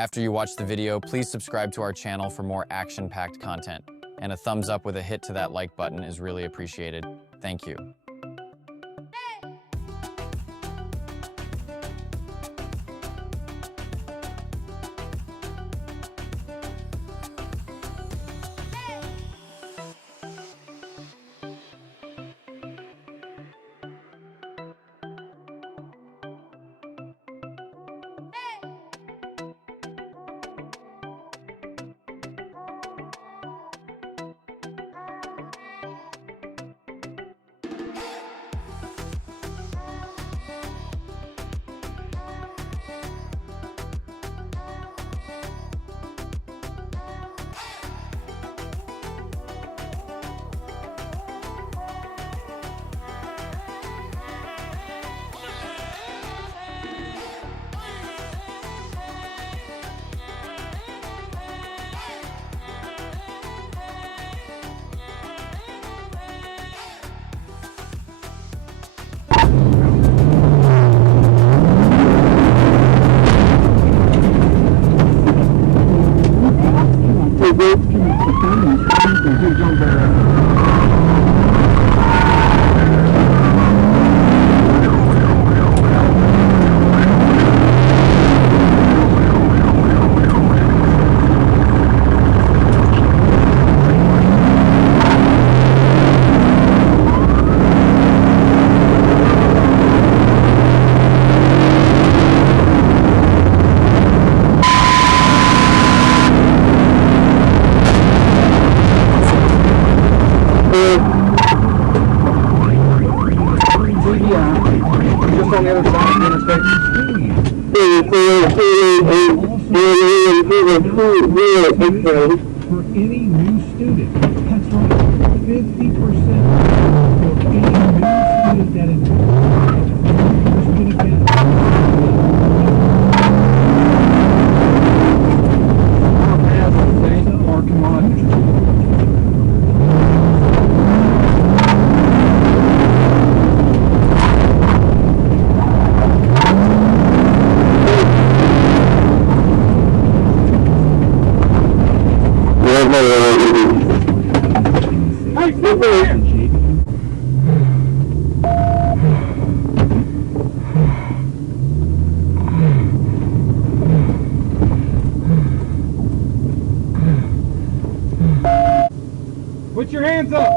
After you watch the video, please subscribe to our channel for more action-packed content. And a thumbs up with a hit to that like button is really appreciated. Thank you. For any new student. That's right, 50% for any new student that is our commodities. Put your hands up!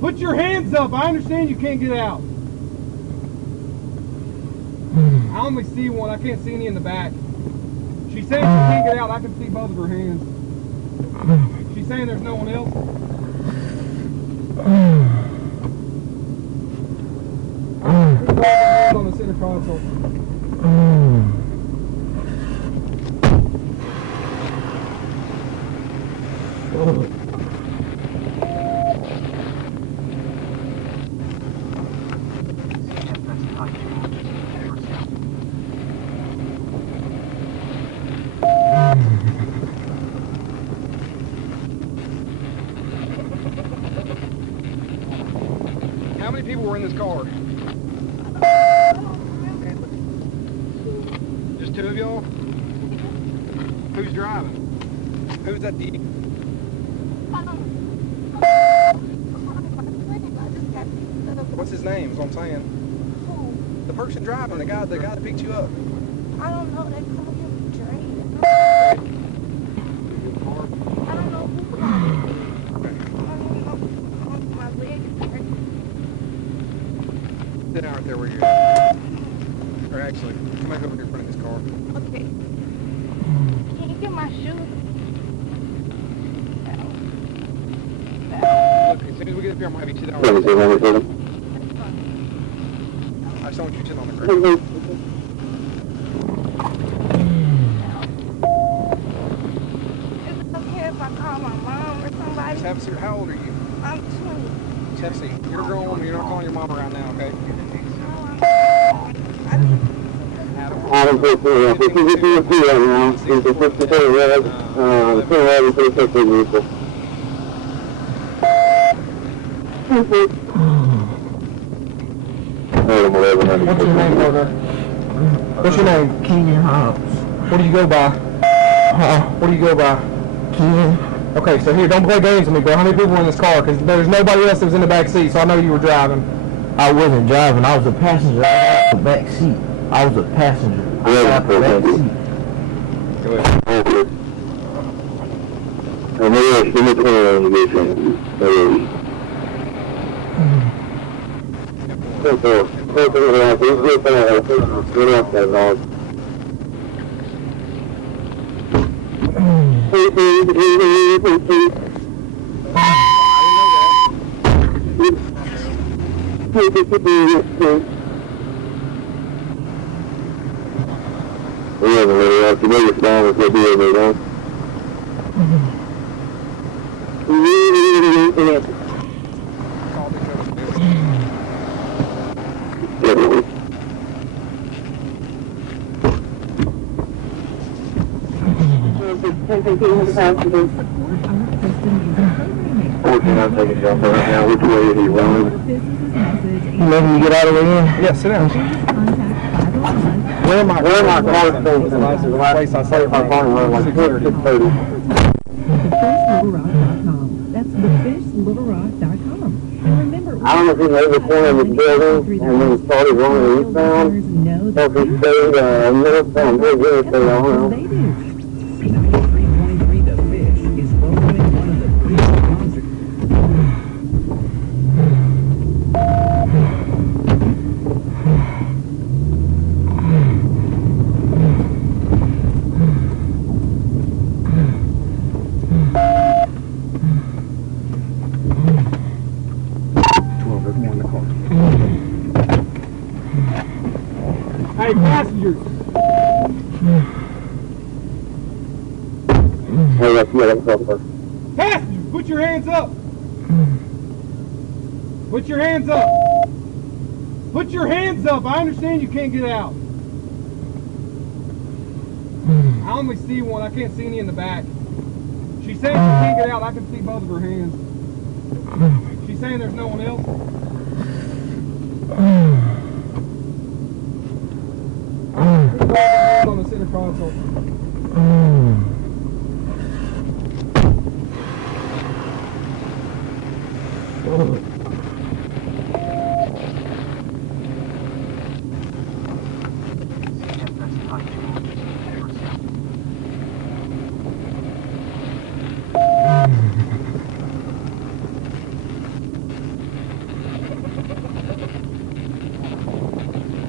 Put your hands up! I understand you can't get out. I only see one. I can't see any in the back. She's saying she can't get out. I can see both of her hands. She's saying there's no one else. Put her hands on the center console. How many people were in this car? Just two of y'all? Who's driving? Who's that? What's his name is what I'm saying. The person driving, the guy that picked you up. I don't know, they call him Dre. I don't know who called him. I don't know, my leg is hurting. Sit down right there where you're at. Or actually, come back over here in front of this car. Okay. Can you get my shoes? Look, as soon as we get up here, I'm going to have you sit down. I just don't want you sitting on the ground. Is it okay if I call my mom or somebody? Just have a seat. How old are you? I'm 20. Just have a seat. You're a grown woman. You're not calling your mom around now, okay? What's your name, brother? What's your name? Keenan Hobbs. What do you go by? What do you go by? Ken. Okay, so here, don't play games with me, bro. How many people were in this car? Because there's nobody else that was in the back seat, so I know you were driving. I wasn't driving. I was a passenger. I got the back seat. I was a passenger. I got the back seat. Go ahead. You letting me get out of the way in? Yeah, sit down. Where am I? Where am I? The place I say my phone was like 30. TheFishLittleRock.com. That's TheFishLittleRock.com. And remember, I don't know if he made the corner of the building and then started running eastbound. Or if he stayed northbound. Very good, so I don't know. They do. 93.3 The Fish is welcoming one of the biggest concerts. Hey, passengers! Hey, that's over. Passengers, put your hands up! Put your hands up! Put your hands up! I understand you can't get out. I only see one. I can't see any in the back. She's saying she can't get out. I can see both of her hands. She's saying there's no one else. On the center console.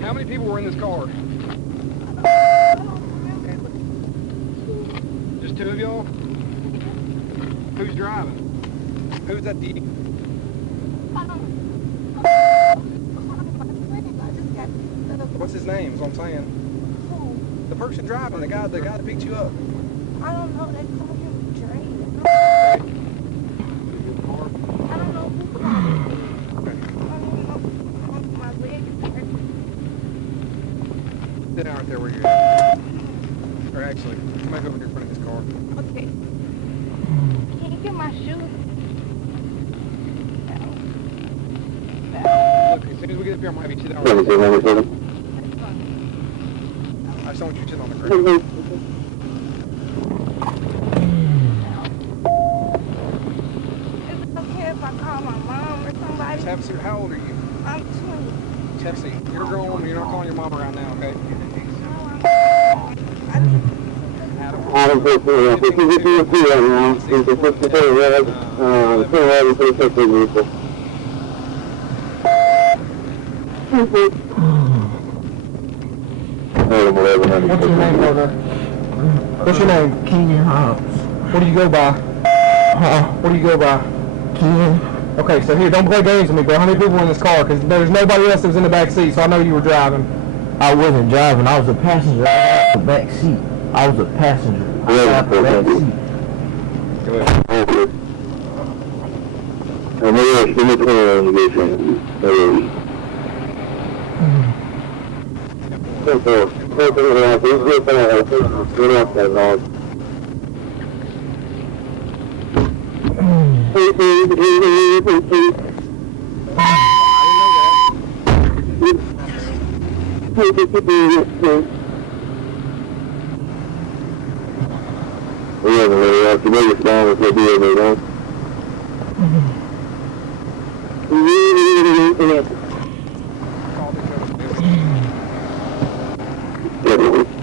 How many people were in this car? Just two of y'all? Who's driving? Who's at the... What's his name is what I'm saying? The person driving, the guy that picked you up. I don't know. They call him Drake. I don't know who called him. My leg is hurting. Sit down right there where you're at. Or actually, come back over here in front of this car. Okay. Can you get my shoes? Look, as soon as we get up here, I'm going to have you sit down right there. I just don't want you sitting on the ground. Is it okay if I call my mom or somebody? Just have a seat. How old are you? I'm 20. Just have a seat. You're a grown woman. You're not calling your mom around now, okay? Adam, please, if you get to your feet right now, you can push the tail red, turn red and push up the vehicle. What's your name, brother? What's your name? Kenyon Hobbs. What do you go by? What do you go by? Ken. Okay, so here, don't play games with me, bro. How many people were in this car? Because there's nobody else that was in the back seat, so I know you were driving. I wasn't driving. I was a passenger. I got the back seat. I was a passenger. I got the back seat. Go ahead. We haven't really up to biggest down with the deal, they don't. Called each other bitches.